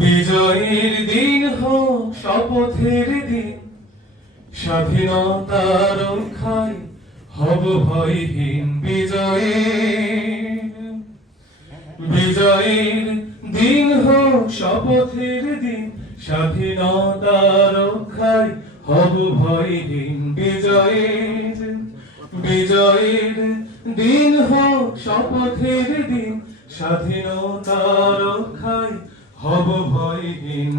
বিজয়ের দিন হোক শপথের দিন, স্বাধীনতা রক্ষায় হব ভয়হীন। বিজয়ের দিন হোক শপথের দিন, স্বাধীনতা রক্ষায় হব ভয়হীন। বিজয়ের দিন হোক শপথের দিন, স্বাধীনতা রক্ষায় হব ভয়হীন।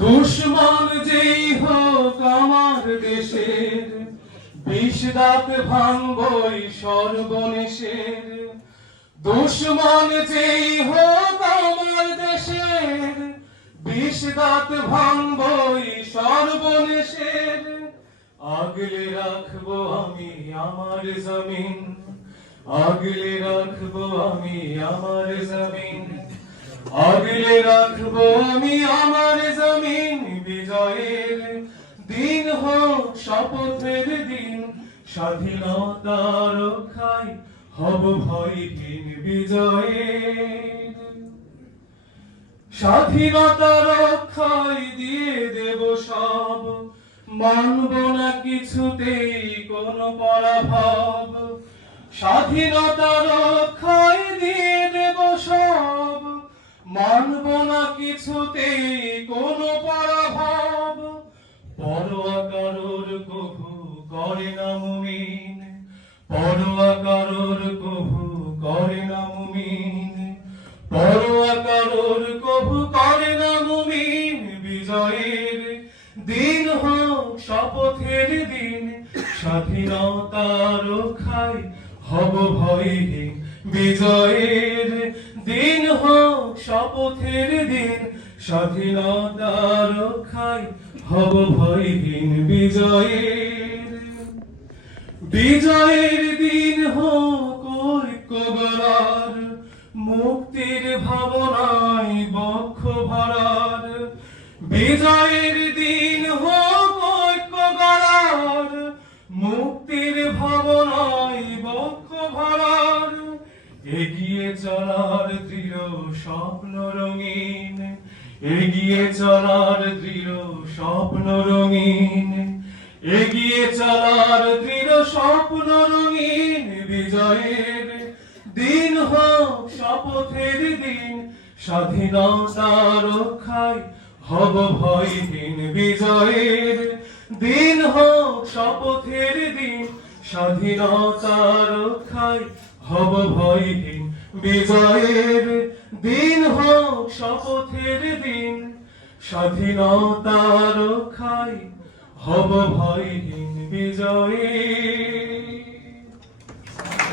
দুশ্মন যেই হোক আমার দেশের, বিষ দাঁত ভাঙবই সর্বনেশের। দুশ্মন যেই হোক আমার দেশের, বিষ দাঁত ভাঙবই সর্বনেশের। আগলে রাখবো আমি আমার জমিন, আগলে রাখবো আমি আমার জমিন, আগলে রাখবো আমি আমার জমিন। বিজয়ের দিন হোক শপথের দিন, স্বাধীনতা রক্ষায় হব ভয়হীন। স্বাধীনতা রক্ষায় দিয়ে দেব সব, মানব না কিছুতেই কোনো পরাভব। স্বাধীনতা রক্ষায় দিয়ে দেব সব, মানব না কিছুতেই কোনো পরাভব। পরোয়া কারোর কভু করে না মুমিন, পরোয়া কারোর কভু করে না মুমিন, পরোয়া কারোর কভু করে না মুমিন। বিজয়ের দিন হোক শপথের দিন, স্বাধীনতা রক্ষায় হব ভয়হীন। বিজয়ের দিন হোক শপথের দিন, স্বাধীনতা রক্ষায় হব ভয়হীন। বিজয়ের দিন হোক ঐক্য গড়ার, মুক্তির ভাবনায় বক্ষ ভরার। বিজয়ের দিন হোক ঐক্য গড়ার, মুক্তির ভাবনায় বক্ষ ভরার। এগিয়ে চলার দৃঢ় স্বপ্ন রঙিন, এগিয়ে চলার দৃঢ় স্বপ্ন রঙিন, এগিয়ে চলার দৃঢ় স্বপ্ন রঙিন। বিজয়ের দিন হোক শপথের দিন, স্বাধীনতা রক্ষায় হব ভয়হীন। বিজয়ের দিন হোক শপথের দিন, স্বাধীনতা রক্ষায় হব ভয়হীন। বিজয়ের দিন হোক শপথের দিন, স্বাধীনতা রক্ষায় হব ভয়হীন। বিজয়ের